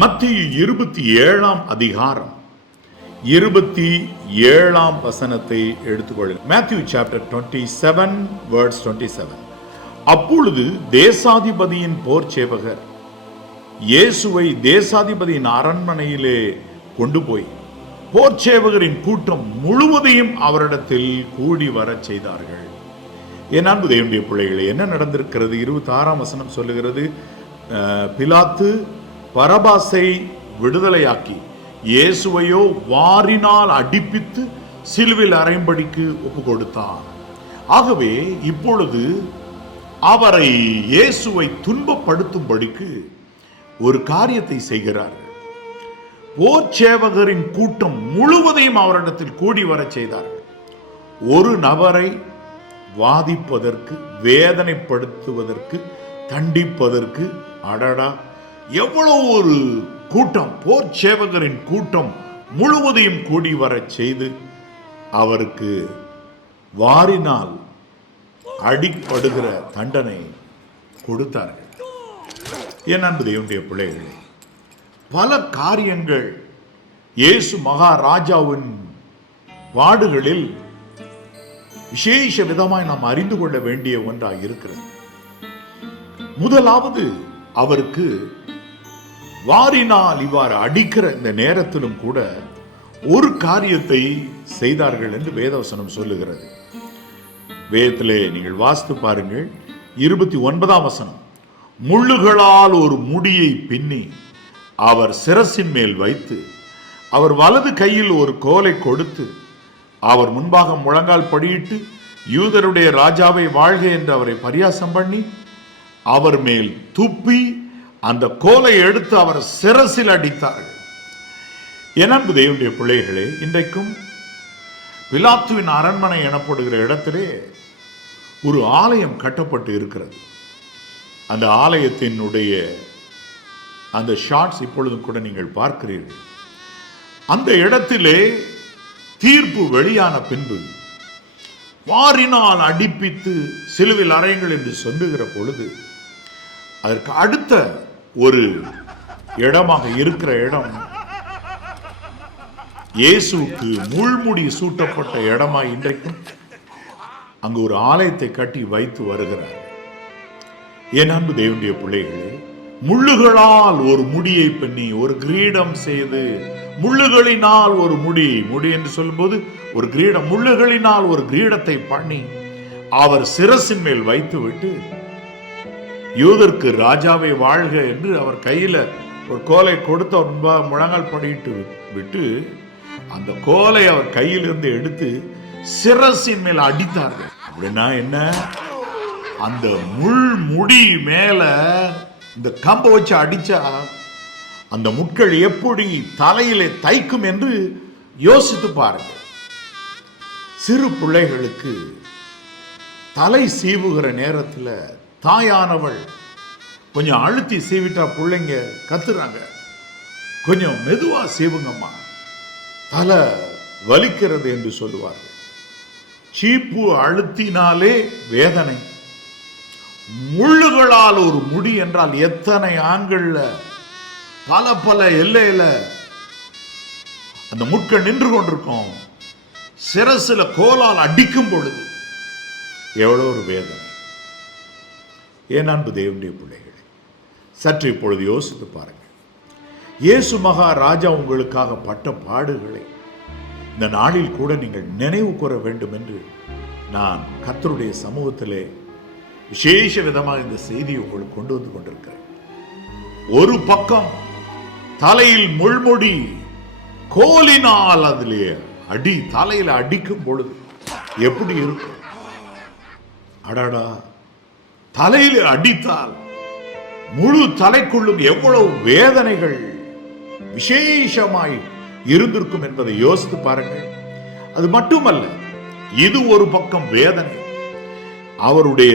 மத்தேயு 27 அதிகாரம் 27 வசனத்தை எடுத்துக்கொள்ளுங்கள். Matthew chapter 27 verse 27. அப்பொழுது தேசாதிபதியின் போர் சேவகர் இயேசுவை தேசாதிபதியின் அரண்மனையிலே கொண்டு போய் போர் சேவகரின் கூட்டம் முழுவதையும் அவரிடத்தில் கூடி வரச் செய்தார்கள். என் அன்பு தேவனுடைய பிள்ளைகளே, என்ன நடந்திருக்கிறது? 26 வசனம் சொல்லுகிறது, பிலாத்து பரபாசை விடுதலையாக்கி இயேசுவையோ வாரினால் அடிப்பித்து சிலுவில் அறையும்படிக்கு ஒப்பு கொடுத்தார். ஆகவே இப்பொழுது அவரை இயேசுவை துன்பப்படுத்தும்படிக்கு ஒரு காரியத்தை செய்கிறார்கள். போர் சேவகரின் கூட்டம் முழுவதையும் அவரிடத்தில் கூடி வர செய்தார்கள். ஒரு நபரை வாதிப்பதற்கு, வேதனைப்படுத்துவதற்கு, தண்டிப்பதற்கு, அடடா எவ்வளவு ஒரு கூட்டம்! போர் சேவகரின் கூட்டம் முழுவதையும் கூடி வர செய்து அவருக்கு வாரினால் அடிப்படுகிற தண்டனை கொடுத்தார்கள். என் அன்பு தேவனுடைய பிள்ளைகளே, பல காரியங்கள் இயேசு மகாராஜாவின் வாடுகளில் விசேஷ விதமாய் நாம் அறிந்து கொள்ள வேண்டிய ஒன்றாக இருக்கிறது. முதலாவது, அவருக்கு வாரினால் இவ்வாறு அடிக்கிற இந்த நேரத்திலும் கூட ஒரு காரியத்தை செய்தார்கள் என்று வேதவசனம் சொல்லுகிறது. வேதத்திலே நீங்கள் வாசித்து பாருங்கள். 29 வசனம், முள்ளுகளால் ஒரு முடியை பின்னி அவர் சிரசின் மேல் வைத்து அவர் வலது கையில் ஒரு கோலை கொடுத்து அவர் முன்பாக முழங்கால் படியிட்டு யூதருடைய ராஜாவை வாழ்க என்று அவரை பரியாசம் பண்ணி அவர் மேல் துப்பி அந்த கோலை எடுத்து அவர் சிரசில் அடித்தார்கள். என் அன்பு தேவனுடைய பிள்ளைகளே, இன்றைக்கும் பிலாத்துவின் அரண்மனை எனப்படுகிற இடத்திலே ஒரு ஆலயம் கட்டப்பட்டு இருக்கிறது. அந்த ஆலயத்தினுடைய அந்த ஷாட்ஸ் இப்பொழுதும் கூட நீங்கள் பார்க்கிறீர்கள். அந்த இடத்திலே தீர்ப்பு வெளியான பின்பு வாரினால் அடிப்பித்து சிலுவில் அறையுங்கள் என்று சொல்லுகிற பொழுது அதற்கு அடுத்த ஒரு இடமாக இருக்கிற இடம் இயேசுவுக்கு முள்முடி சூட்டப்பட்ட இடமாய் இன்றைக்கும் அங்கு ஒரு ஆலயத்தை கட்டி வைத்து வருகிறார். என் அன்பு தேவனுடைய பிள்ளைகளே, முள்ளுகளால் ஒரு முடியை பின்னி ஒரு கிரீடம் செய்து, முள்ளுகளினால் ஒரு முடி என்று சொல்லும்போது ஒரு கிரீடம், முள்ளுகளினால் ஒரு கிரீடத்தை பண்ணி அவர் சிரசின் மேல் வைத்து விட்டு யூதருக்கு ராஜாவை வாழ்க என்று அவர் கையில ஒரு கோலை கொடுத்து அவர் முழங்கால் படியிட்டு விட்டு அந்த கோலை அவர் கையிலிருந்து எடுத்து சிரசின் மேல் அடித்தார்கள். அப்படின்னா என்ன? அந்த முள் முடி மேல இந்த கம்பை வச்சு அடிச்சா அந்த முட்கள் எப்படி தலையிலே தைக்கும் என்று யோசித்து பாருங்கள். சிறு பிள்ளைகளுக்கு தலை சீவுகிற நேரத்தில் தாயானவள் கொஞ்சம் அழுத்தி சீவிட்டா பிள்ளைங்க கத்துறாங்க, கொஞ்சம் மெதுவா சீவுங்கம்மா, தலை வலிக்கிறது என்று சொல்லுவார்கள். சீப்பு அழுத்தினாலே வேதனை. முள்ளுகளால் ஒரு முடி என்றால் எத்தனை ஆண்கள்ல பல எல்லையில அந்த முட்கள் நின்று கொண்டிருக்கும். சிரசுல கோலால் அடிக்கும் பொழுது எவ்வளவு ஒரு வேதனை! ஏன் அன்பு தேவனுடைய பிள்ளைகளே, சற்று இப்பொழுது யோசித்து பாருங்கள். இயேசு மகாராஜா உங்களுக்காக பட்ட பாடுகளை இந்த நாளில் கூட நீங்கள் நினைவு கூற வேண்டும் என்று நான் கர்த்தருடைய சமூகத்திலே விசேஷ விதமாக இந்த செய்தியை உங்களுக்கு கொண்டு வந்து கொண்டிருக்கிறேன். ஒரு பக்கம் தலையில் முள்முடி, கோலினால் அதிலே அடி, தலையில அடிக்கும் பொழுது எப்படி இருக்கும்? அடாடா, தலையில் அடித்தால் முழு தலைக்குள்ளும் எவ்வளவு வேதனைகள் விசேஷமாய் இருந்திருக்கும் என்பதை யோசித்து பாருங்கள். அது மட்டுமல்ல, இது ஒரு பக்கம் வேதனை. அவருடைய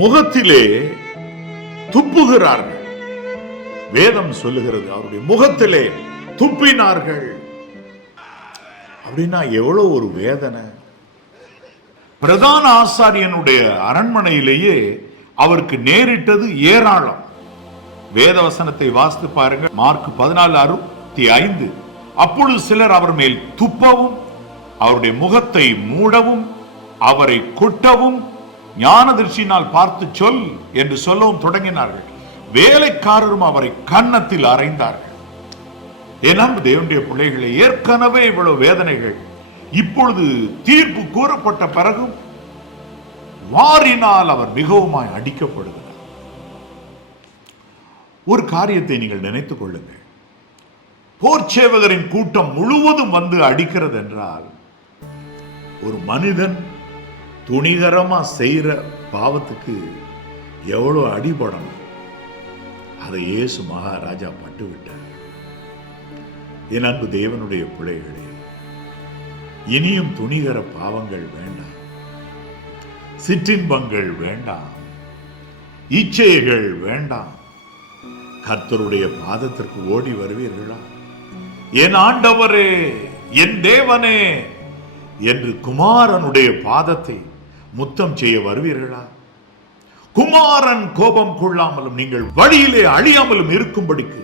முகத்திலே துப்புகிறார்கள். வேதம் சொல்லுகிறது அவருடைய முகத்திலே துப்பினார்கள். அப்படின்னா எவ்வளவு ஒரு வேதனை! பிரதான ஆசாரியனுடைய அரண்மனையிலேயே அவருக்கு நேரிட்டது ஏராளம். வேத வசனத்தை வாசித்து பாருங்க. மார்க் 14:65. அப்பொழுது சிலர் அவர் மேல் துப்பவும் அவருடைய முகத்தை மூடவும் அவரை கொட்டவும் ஞான திருஷ்டினால் பார்த்து சொல் என்று சொல்லவும் தொடங்கினார்கள். வேலைக்காரரும் அவரை கன்னத்தில் அறைந்தார்கள். ஏன்னா தேவனுடைய பிள்ளைகளை, ஏற்கனவே இவ்வளவு வேதனைகள், இப்பொழுது தீர்ப்பு கூறப்பட்ட பிறகும் வாரினால் அவர் மிகவும் அடிக்கப்படுகிறார். ஒரு காரியத்தை நீங்கள் நினைத்துக் கொள்ளுங்கள். போர்ச்சேவகரின் கூட்டம் முழுவதும் வந்து அடிக்கிறது என்றால், ஒரு மனிதன் துணிகரமா செய்யற பாவத்துக்கு எவ்வளவு அடிபடணும், அதை இயேசு மகாராஜா பட்டு விட்டார். என் அன்பு தேவனுடைய பிள்ளைகளே, இனியும் துணிகர பாவங்கள் வேண்டாம், சிற்றின்பங்கள் வேண்டாம், இச்சைகள் வேண்டாம். கர்த்தருடைய பாதத்திற்கு ஓடி வருவீர்களா? என் ஆண்டவரே, என் தேவனே என்று குமாரனுடைய பாதத்தை முத்தம் செய்ய வருவீர்களா? குமாரன் கோபம் கொள்ளாமலும் நீங்கள் வழியிலே அழியாமலும் இருக்கும்படிக்கு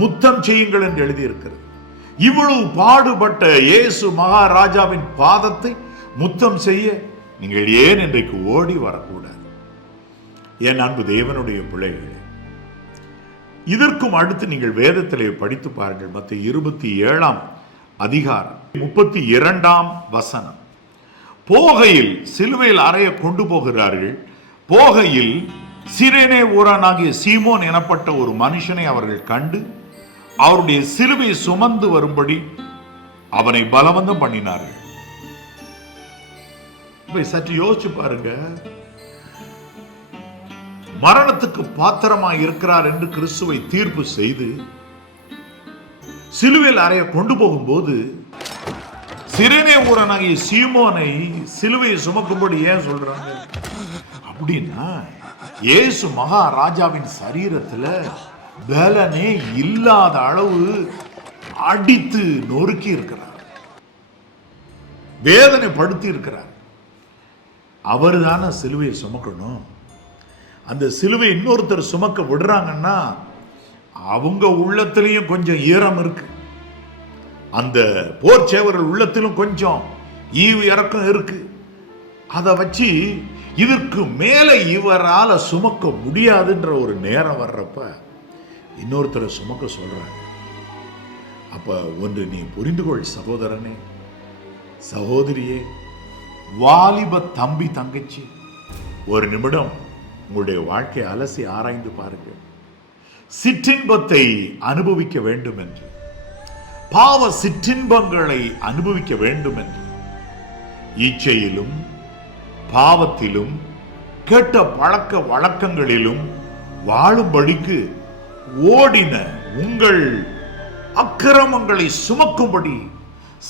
முத்தம் செய்யுங்கள் என்று எழுதியிருக்கிறது. இவ்வளவு பாடுபட்ட இயேசு மகாராஜாவின் பாதத்தை முத்தம் செய்ய நீங்கள் ஏன் இன்றைக்கு ஓடி வரக்கூடாது? என் அன்பு தேவனுடைய பிள்ளைகளே, இதற்கும் அடுத்து நீங்கள் வேதத்திலே படித்து பாருங்கள். மத்தேயு 27 அதிகாரம் 32 போகையில் சிலுவையில் அறைய கொண்டு போகிறார்கள். போகையில் சிரேனே ஊரானாகிய சீமோன் எனப்பட்ட ஒரு மனுஷனை அவர்கள் கண்டு அவருடைய சிலுவை சுமந்து வரும்படி அவனை பலவந்தம் பண்ணினார்கள். சற்று யோசிச்சு பாருங்க. மரணத்துக்கு பாத்திரமாய் இருக்கிறார் என்று கிறிஸ்துவை தீர்ப்பு செய்து சிலுவையில் அறைய கொண்டு போகும்போது சிரேனே ஊரானாகிய சீமோனை சிலுவையை சுமக்கும்படி ஏன் சொல்றாங்க அப்படின்னா, இயேசு மகாராஜாவின் சரீரத்துல பலனே இல்லாத அளவு அடித்து நொறுக்கி இருக்கிறார், வேதனை படுத்தி இருக்கிறார். அவர் தானே சிலுவையை சுமக்கணும். அந்த சிலுவை இன்னொருத்தர் சுமக்க விடுறாங்கன்னா அவங்க உள்ளத்திலையும் கொஞ்சம் ஈரம் இருக்கு, அந்த போர் சேவர்கள் உள்ளத்திலும் கொஞ்சம் ஈவு இறக்கம் இருக்கு. அதை வச்சு இதற்கு மேலே இவரால சுமக்க முடியாதுன்ற ஒரு நேரம் வர்றப்ப இன்னொருத்தரை சுமக்க சொல்றாங்க. அப்ப ஒன்று நீ புரிந்து கொள் சகோதரனே, சகோதரியே, வாலிப தம்பி தங்கச்சி, ஒரு நிமிடம் உங்களுடைய வாழ்க்கையை அலசி ஆராய்ந்து பாருங்கள். சிற்றின்பத்தை அனுபவிக்க வேண்டும் என்று, பாவ சிற்றின்பங்களை அனுபவிக்க வேண்டும் என்று, இச்சையிலும் பாவத்திலும் கெட்ட பழக்க வழக்கங்களிலும் வாழும்படிக்கு ஓடின உங்கள் அக்கிரமங்களை சுமக்கும்படி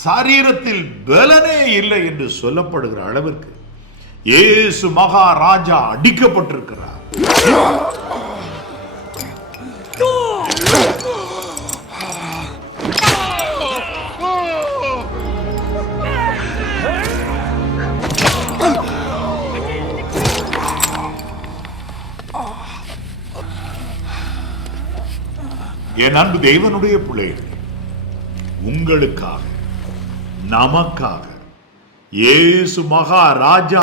சரீரத்தில் பலனே இல்லை என்று சொல்லப்படுகிற அளவிற்கு இயேசு மகாராஜா அடிக்கப்பட்டிருக்கிறார். என் அன்பு தேவனுடைய பிள்ளைகளே, உங்களுக்காக நமக்காக இயேசு மகாராஜா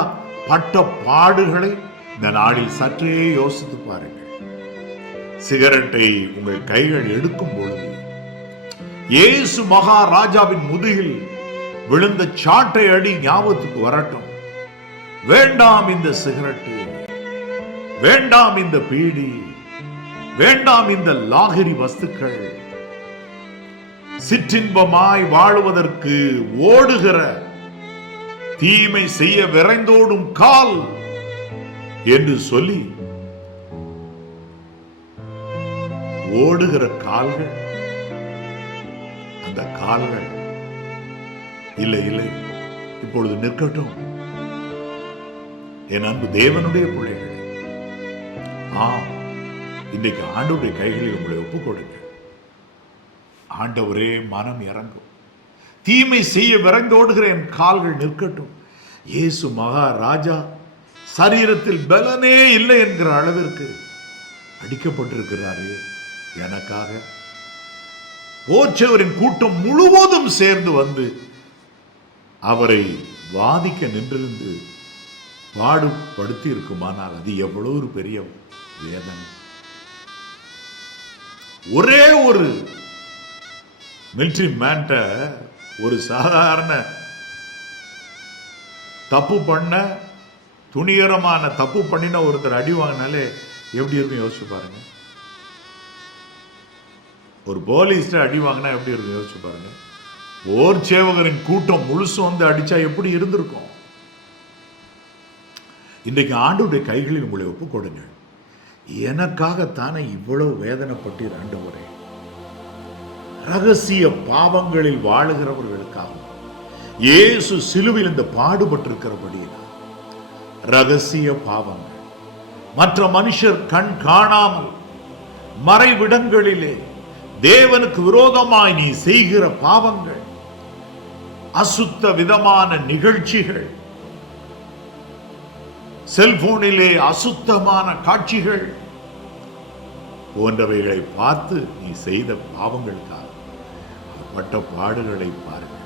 பட்ட பாடுகளை இந்த நாளில் சற்றே யோசித்து பாருங்கள். சிகரெட்டை உங்கள் கைகள் எடுக்கும் பொழுது இயேசு மகாராஜாவின் முதுகில் விழுந்த சாட்டை அடி ஞாபகத்துக்கு வரட்டும். வேண்டாம் இந்த சிகரெட்டு, வேண்டாம் இந்த பீடி, வேண்டாம் இந்த லாகிரி வஸ்துக்கள். சிற்றின்பமாய் வாழுவதற்கு ஓடுகிற, தீமை செய்ய விரைந்தோடும் கால் என்று சொல்லி ஓடுகிற கால்கள், அந்த கால்கள் இல்லை இல்லை இப்பொழுது நிற்கட்டும். என் அன்பு தேவனுடைய பிள்ளைகளே, இன்றைக்கு ஆண்டவருடைய கைகளில் உங்களை ஒப்புக் கொடுங்க. ஆண்டவரே, மனம் இறங்கும். தீமை செய்ய விரைந்தோடுகிற என் கால்கள் நிற்கட்டும். இயேசு மகாராஜா சரீரத்தில் பலனே இல்லை என்கிற அளவிற்கு அடிக்கப்பட்டிருக்கிறாரு எனக்காக. போர்ச்சவரின் கூட்டம் முழுவதும் சேர்ந்து வந்து அவரை வாதிக்க நின்றிருந்து பாடுபடுத்தி இருக்குமானால் அது எவ்வளவு ஒரு பெரிய வேதனை. ஒரே ஒரு மிலிட்டரி மேன்ட்ட ஒரு சாதாரண தப்பு பண்ண, துணிகரமான தப்பு பண்ணின ஒருத்தர் அடி வாங்கினாலே எப்படி இருக்கும் யோசிச்சு பாருங்க. ஒரு போலீஸ்ட அடி வாங்கினா எப்படி இருக்கும் யோசிச்சு பாருங்க. போர் சேவகரின் கூட்டம் முழுசும் வந்து அடிச்சா எப்படி இருந்திருக்கும். இன்றைக்கு ஆண்டவருடைய கைகளில் உங்களை ஒப்புக் கொடுங்க. எனக்காகத்தானே இவ்வளவு வேதனைப்பட்டீர் ஆண்டவரே. ரகசிய பாவங்களில் வாழுகிறவர்களுக்காக இயேசு சிலுவையில் இந்த பாடுபட்டிருக்கிறபடியா ரகசிய பாவங்கள், மற்ற மனுஷர் கண் காணாமல் மறைவிடங்களிலே தேவனுக்கு விரோதமாய் நீ செய்கிற பாவங்கள், அசுத்த விதமான நிகழ்ச்சிகள், செல்போனிலே அசுத்தமான காட்சிகள் போன்றவைகளை பார்த்து நீ செய்த பாவங்களுக்காக பட்ட பாடுகளை பாருங்கள்.